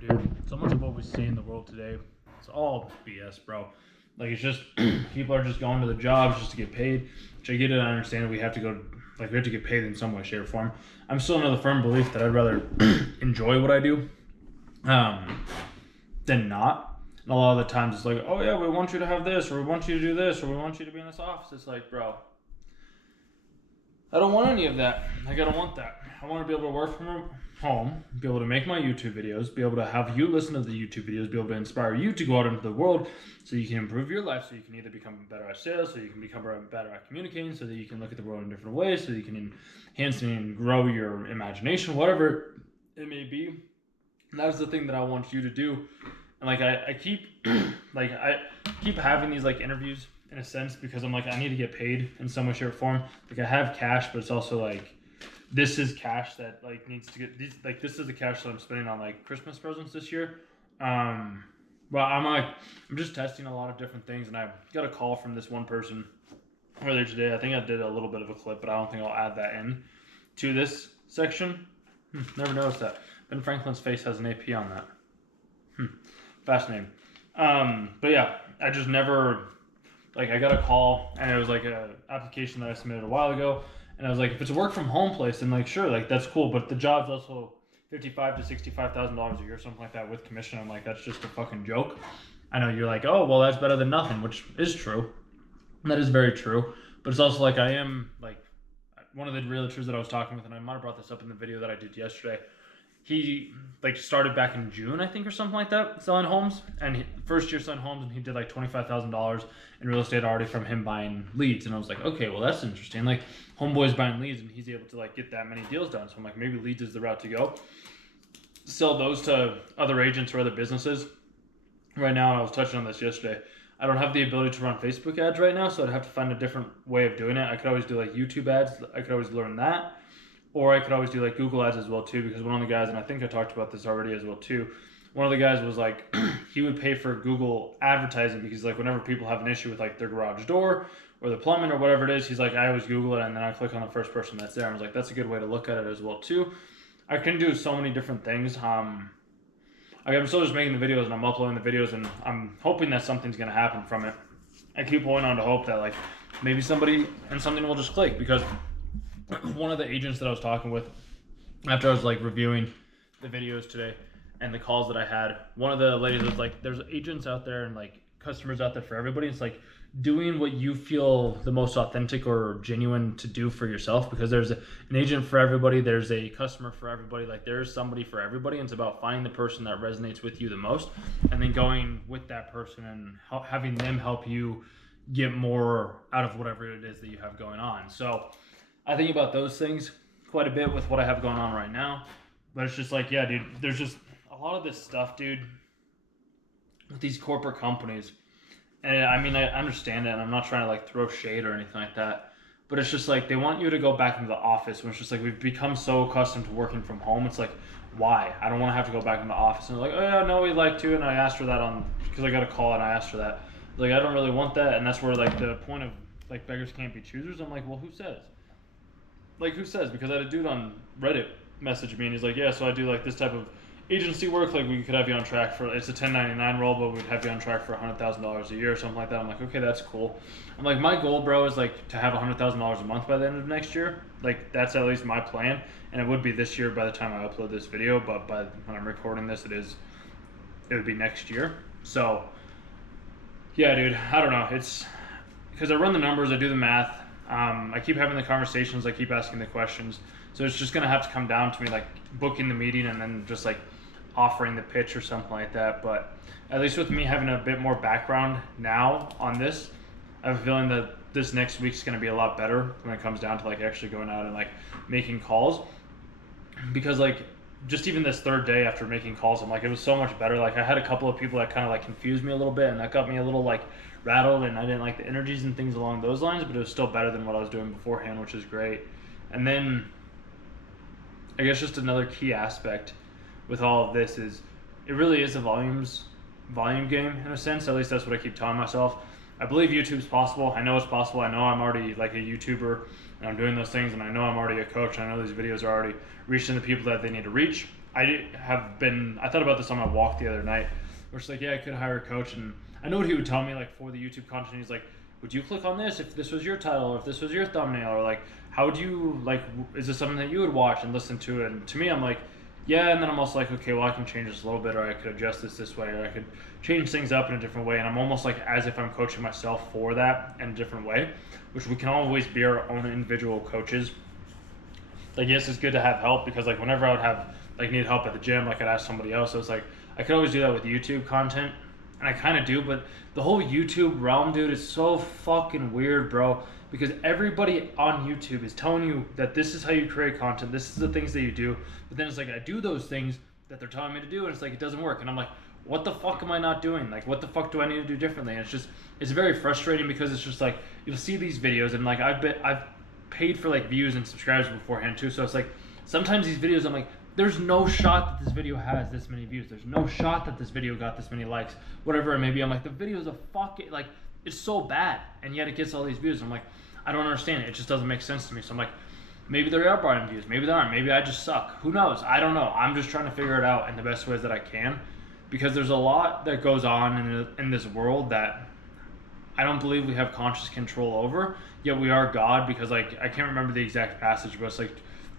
dude. So much of what we see in the world today, it's all BS, bro. Like, it's just, people are just going to the jobs just to get paid, which I get it, I understand that we have to go, like, we have to get paid in some way, shape, or form. I'm still under the firm belief that I'd rather enjoy what I do than not. And a lot of the times it's like, oh yeah, we want you to have this, or we want you to do this, or we want you to be in this office. It's like, bro, I don't want any of that. Like, I don't want that. I want to be able to work from home, be able to make my YouTube videos, be able to have you listen to the YouTube videos, be able to inspire you to go out into the world so you can improve your life, so you can either become better at sales, so you can become better at communicating, so that you can look at the world in different ways, so you can enhance and grow your imagination, whatever it may be. And that is the thing that I want you to do. And like, I keep like, I keep having these like interviews in a sense because I'm like, I need to get paid in some way, shape, or form. Like, I have cash, but it's also like, this is cash that like needs to get these, like, this is the cash that I'm spending on like Christmas presents this year. But I'm just testing a lot of different things, and I got a call from this one person earlier today. I think I did a little bit of a clip, but I don't think I'll add that in to this section. Never noticed that. Ben Franklin's face has an AP on that. Fascinating. But yeah, I just never, like, I got a call, and it was like a application that I submitted a while ago, and I was like, if it's a work from home place, then like, sure, like, that's cool, but the job's also $55,000 to $65,000 a year, something like that, with commission. I'm like, that's just a fucking joke. I know you're like, oh, well, that's better than nothing, which is true. And that is very true. But it's also like, I am like, one of the realtors that I was talking with, and I might have brought this up in the video that I did yesterday. He like started back in June, I think, or something like that, selling homes. And first year selling homes, and he did like $25,000 in real estate already from him buying leads. And I was like, okay, well, that's interesting. Like, homeboy's buying leads, and he's able to like get that many deals done. So I'm like, maybe leads is the route to go. Sell those to other agents or other businesses. Right now, and I was touching on this yesterday, I don't have the ability to run Facebook ads right now, so I'd have to find a different way of doing it. I could always do like YouTube ads. I could always learn that. Or I could always do like Google ads as well too, because one of the guys, and I think I talked about this already as well too, one of the guys was like, he would pay for Google advertising because like whenever people have an issue with like their garage door or the plumbing or whatever it is, he's like, I always Google it and then I click on the first person that's there. I was like, that's a good way to look at it as well too. I can do so many different things. I'm still just making the videos and I'm uploading the videos, and I'm hoping that something's going to happen from it. I keep holding on to hope that like maybe somebody and something will just click, because one of the agents that I was talking with after I was like reviewing the videos today and the calls that I had, one of the ladies was like, there's agents out there and like customers out there for everybody. It's like doing what you feel the most authentic or genuine to do for yourself, because there's an agent for everybody, there's a customer for everybody, like there's somebody for everybody, and it's about finding the person that resonates with you the most and then going with that person and having them help you get more out of whatever it is that you have going on. So I think about those things quite a bit with what I have going on right now. But it's just like, yeah, dude, there's just a lot of this stuff, dude, with these corporate companies. And I mean, I understand it, and I'm not trying to like throw shade or anything like that. But it's just like, they want you to go back into the office when it's just like, we've become so accustomed to working from home. It's like, why? I don't want to have to go back in the office. And they're like, oh yeah, no, we'd like to. And I asked her that because I got a call and I asked her that. Like, I don't really want that. And that's where like the point of like beggars can't be choosers. I'm like, well, who says? Like, who says? Because I had a dude on Reddit message me, and he's like, yeah, so I do like this type of agency work, like we could have you on track for, it's a 1099 role, but we'd have you on track for $100,000 a year or something like that. I'm like, okay, that's cool. I'm like, my goal, bro, is like to have $100,000 a month by the end of next year. Like, that's at least my plan, and it would be this year by the time I upload this video, but when I'm recording this, it would be next year. So yeah, dude, I don't know. It's because I run the numbers, I do the math. I keep having the conversations, I keep asking the questions. So it's just gonna have to come down to me like booking the meeting and then just like offering the pitch or something like that. But at least with me having a bit more background now on this, I have a feeling that this next week's gonna be a lot better when it comes down to like actually going out and like making calls. Because like just even this third day after making calls, I'm like, it was so much better. Like, I had a couple of people that kind of like confused me a little bit, and that got me a little like rattled, and I didn't like the energies and things along those lines, but it was still better than what I was doing beforehand, which is great. And then I guess just another key aspect with all of this is it really is a volume game in a sense. At least that's what I keep telling myself. I believe YouTube's possible. I know it's possible. I know I'm already like a YouTuber and I'm doing those things, and I know I'm already a coach. I know these videos are already reaching the people that they need to reach. I thought about this on my walk the other night, where it's like, yeah, I could hire a coach, and I know what he would tell me, like, for the YouTube content. He's like, would you click on this if this was your title, or if this was your thumbnail, or like, how would you, like, is this something that you would watch and listen to? And to me, I'm like, yeah, and then I'm also like, okay, well, I can change this a little bit, or I could adjust this way, or I could change things up in a different way. And I'm almost like as if I'm coaching myself for that in a different way, which we can always be our own individual coaches. Like, yes, it's good to have help, because like whenever I would have like need help at the gym, like I'd ask somebody else. So it's like I could always do that with YouTube content, and I kind of do. But the whole YouTube realm, dude, is so fucking weird, bro. Because everybody on YouTube is telling you that this is how you create content, this is the things that you do, but then it's like I do those things that they're telling me to do, and it's like it doesn't work, and I'm like, what the fuck am I not doing? Like, what the fuck do I need to do differently? And it's very frustrating, because it's just like you'll see these videos, and like I've paid for like views and subscribers beforehand too, so it's like sometimes these videos I'm like, there's no shot that this video has this many views, there's no shot that this video got this many likes, whatever it may be. I'm like, the video's a fucking, like, it's so bad, and yet it gets all these views. I'm like, I don't understand it. It just doesn't make sense to me. So I'm like, maybe there are bottom views, maybe there aren't, maybe I just suck. Who knows? I don't know. I'm just trying to figure it out in the best ways that I can, because there's a lot that goes on in this world that I don't believe we have conscious control over. Yet we are God, because like I can't remember the exact passage, but it's like,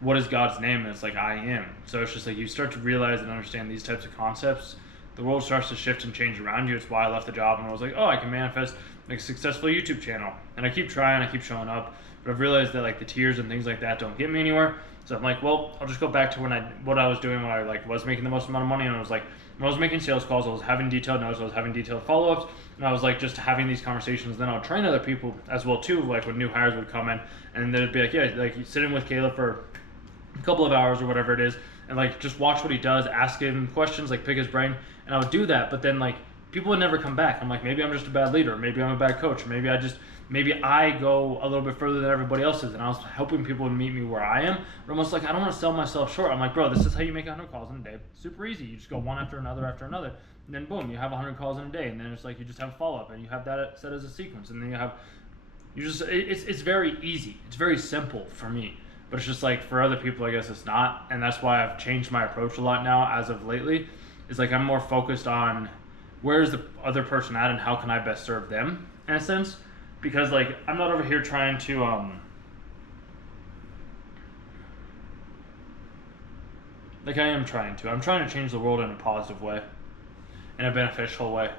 what is God's name? And it's like, I am. So it's just like you start to realize and understand these types of concepts, the world starts to shift and change around you. It's why I left the job and I was like, oh, I can manifest like a successful YouTube channel. And I keep trying, I keep showing up, but I've realized that like the tiers and things like that don't get me anywhere. So I'm like, well, I'll just go back to what I was doing when I like was making the most amount of money. And I was like, when I was making sales calls, I was having detailed notes, I was having detailed follow-ups, and I was like just having these conversations. Then I would train other people as well too, like when new hires would come in, and they'd be like, yeah, like you sit in with Caleb for a couple of hours or whatever it is, and like just watch what he does, ask him questions, like pick his brain. And I would do that, but then like people would never come back. I'm like, maybe I'm just a bad leader, maybe I'm a bad coach, maybe I go a little bit further than everybody else is, and I was helping people to meet me where I am. But almost like I don't want to sell myself short. I'm like, bro, this is how you make 100 calls in a day. Super easy. You just go one after another, and then boom, you have 100 calls in a day. And then it's like you just have follow up, and you have that set as a sequence, and then it's very easy. It's very simple for me. But it's just like for other people, I guess it's not, and that's why I've changed my approach a lot now as of lately. It's like I'm more focused on where's the other person at and how can I best serve them in a sense, because like I'm not over here trying to like I'm trying to change the world in a positive way, in a beneficial way.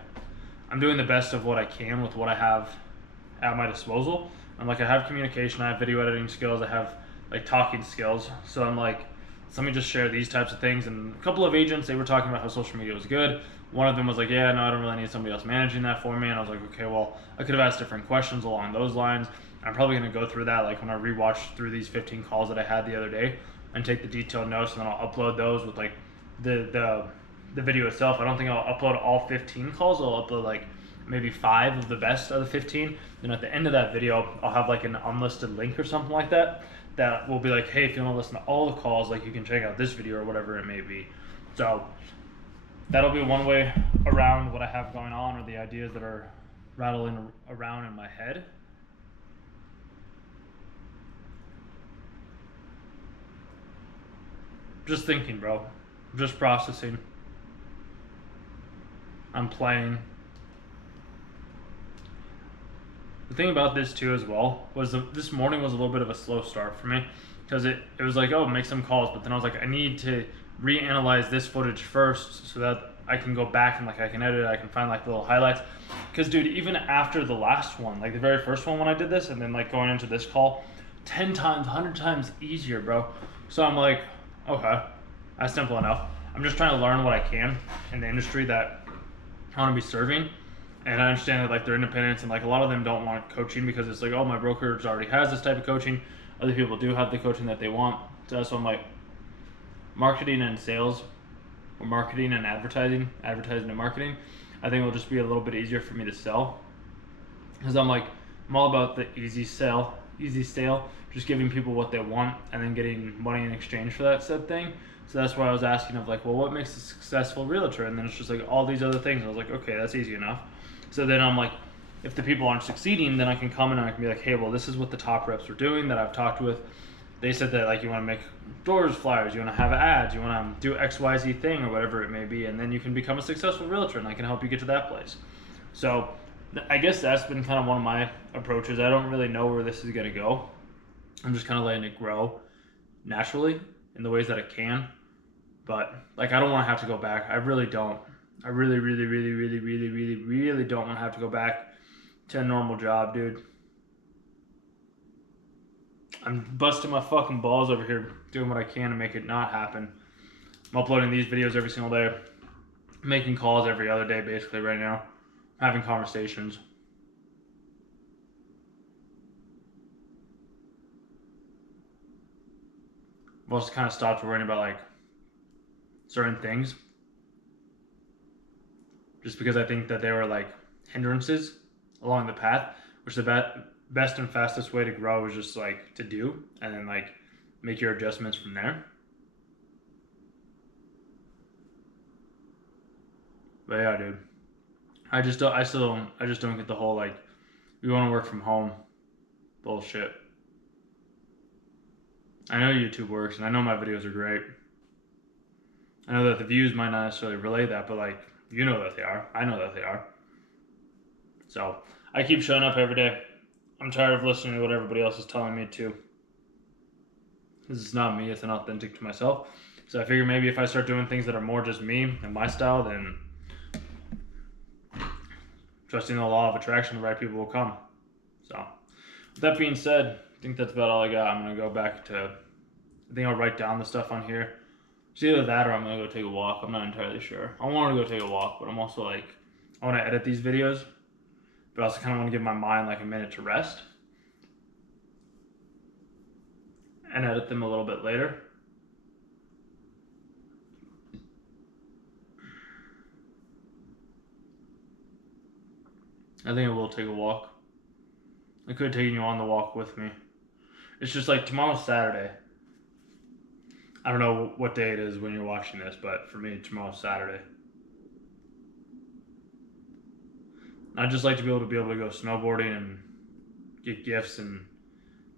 I'm doing the best of what I can with what I have at my disposal. I'm like, I have communication, I have video editing skills, I have like talking skills. So I'm like, so let me just share these types of things. And a couple of agents, they were talking about how social media was good. One of them was like, yeah, no, I don't really need somebody else managing that for me. And I was like, okay, well, I could have asked different questions along those lines. I'm probably going to go through that, like when I rewatch through these 15 calls that I had the other day, and take the detailed notes, and then I'll upload those with like the video itself. I don't think I'll upload all 15 calls. I'll upload like maybe 5 of the best of the 15. Then at the end of that video, I'll have like an unlisted link or something like that will be like, hey, if you want to listen to all the calls, like you can check out this video or whatever it may be. So that'll be one way around what I have going on, or the ideas that are rattling around in my head. Just thinking, bro. Just processing. I'm playing. The thing about this too as well was this morning was a little bit of a slow start for me, because it was like, oh, make some calls, but then I was like, I need to reanalyze this footage first so that I can go back and like I can edit it, I can find like little highlights. Because dude, even after the last one, like the very first one when I did this, and then like going into this call, 10 times, 100 times easier, bro. So I'm like, okay, that's simple enough. I'm just trying to learn what I can in the industry that I want to be serving. And I understand that like they're independents, and like a lot of them don't want coaching because it's like, oh, my brokerage already has this type of coaching. Other people do have the coaching that they want. So that's why I'm like, marketing and sales, or marketing and advertising and marketing, I think it'll just be a little bit easier for me to sell. Because I'm all about the easy sale, just giving people what they want and then getting money in exchange for that said thing. So that's why I was asking of like, well, what makes a successful realtor? And then it's just like all these other things. I was like, okay, that's easy enough. So then I'm like, if the people aren't succeeding, then I can come in and I can be like, hey, well, this is what the top reps are doing that I've talked with. they said that like you want to make doors flyers, you want to have ads, you want to do XYZ thing or whatever it may be, and then you can become a successful realtor, and I can help you get to that place. So I guess that's been kind of one of my approaches. I don't really know where this is going to go. I'm just kind of letting it grow naturally in the ways that it can. But like I don't want to have to go back. I really don't. I really don't want to have to go back to a normal job, dude. I'm busting my fucking balls over here doing what I can to make it not happen. I'm uploading these videos every single day, making calls every other day basically right now, having conversations. I've also kind of stopped worrying about like certain things just because I think that they were like hindrances along the path, which the best and fastest way to grow is just like to do and then like make your adjustments from there. But yeah, dude, I just don't get the whole like we want to work from home bullshit. I know YouTube works and I know my videos are great. I know that the views might not necessarily relay that, but like you know that they are. I know that they are. So I keep showing up every day. I'm tired of listening to what everybody else is telling me to. This is not me, it's inauthentic to myself. So I figure maybe if I start doing things that are more just me and my style, then trusting the law of attraction, the right people will come. So with that being said, I think that's about all I got. I'm going to go back to, I think I'll write down the stuff on here. It's either that or I'm going to go take a walk. I'm not entirely sure. I want to go take a walk, but I'm also like, I want to edit these videos, but I also kind of want to give my mind like a minute to rest and edit them a little bit later. I think I will take a walk. I could have taken you on the walk with me. It's just like tomorrow's Saturday. I don't know what day it is when you're watching this, but for me, tomorrow's Saturday. I'd just like to be able to go snowboarding and get gifts and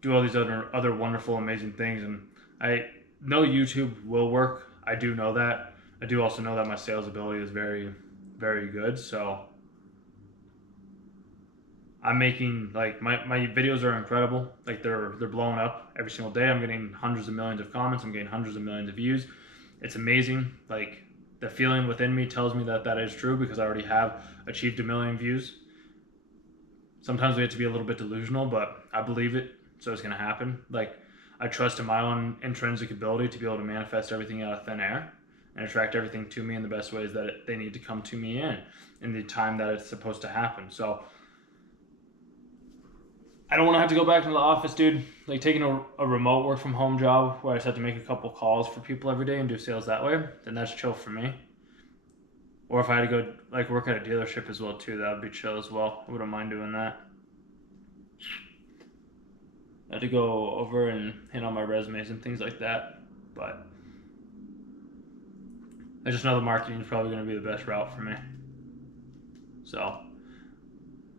do all these other wonderful, amazing things. And I know YouTube will work. I do know that. I do also know that my sales ability is very, very good. So I'm making like my videos are incredible. Like they're blowing up every single day. I'm getting hundreds of millions of comments. I'm getting hundreds of millions of views. It's amazing. Like the feeling within me tells me that that is true because I already have achieved 1 million views. Sometimes we have to be a little bit delusional, but I believe it, so it's gonna happen. Like I trust in my own intrinsic ability to be able to manifest everything out of thin air and attract everything to me in the best ways that they need to come to me in the time that it's supposed to happen. So I don't want to have to go back to the office, dude. Like taking a remote work from home job where I just have to make a couple calls for people every day and do sales that way, then that's chill for me. Or if I had to go like work at a dealership as well too, that would be chill as well. I wouldn't mind doing that. I had to go over and hit on my resumes and things like that, but I just know the marketing is probably going to be the best route for me. So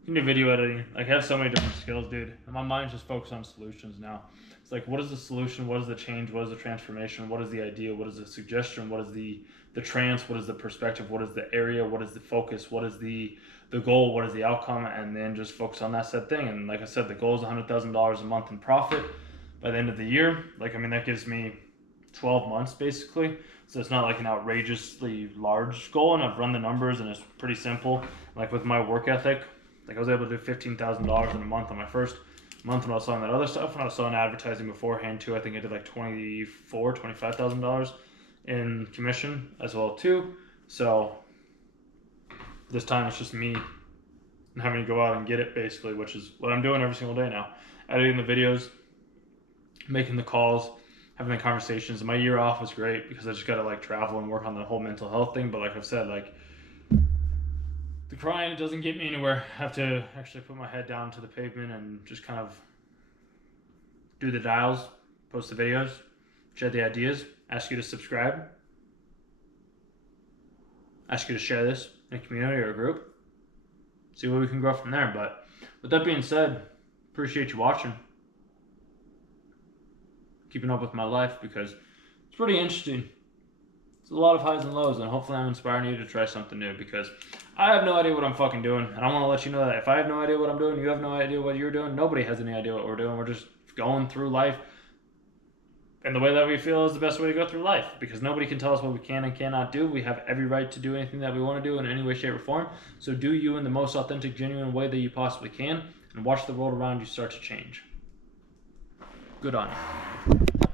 you can do video editing. Like I have so many different skills, dude. And my mind's just focused on solutions now. It's like, what is the solution? What is the change? What is the transformation? What is the idea? What is the suggestion? What is the trance? What is the perspective? What is the area? What is the focus? What is the goal? What is the outcome? And then just focus on that said thing. And like I said, the goal is $100,000 a month in profit by the end of the year. Like, I mean, that gives me 12 months basically. So it's not like an outrageously large goal. And I've run the numbers and it's pretty simple. Like with my work ethic, like I was able to do $15,000 in a month on my first month when I was selling that other stuff. When I was selling advertising beforehand too, I think I did like $25,000 in commission as well too. So this time it's just me and having to go out and get it basically, which is what I'm doing every single day now. Editing the videos, making the calls, having the conversations. My year off was great because I just got to like travel and work on the whole mental health thing. But like I've said, like the crying doesn't get me anywhere. I have to actually put my head down to the pavement and just kind of do the dials, post the videos, share the ideas, ask you to subscribe, ask you to share this in a community or a group, see where we can grow from there. But with that being said, appreciate you watching. keeping up with my life, because it's pretty interesting. It's a lot of highs and lows, and hopefully I'm inspiring you to try something new, because I have no idea what I'm fucking doing, and I want to let you know that if I have no idea what I'm doing, you have no idea what you're doing, nobody has any idea what we're doing. We're just going through life, and the way that we feel is the best way to go through life, because nobody can tell us what we can and cannot do. We have every right to do anything that we want to do in any way, shape, or form. So do you in the most authentic, genuine way that you possibly can, and watch the world around you start to change. Good on you.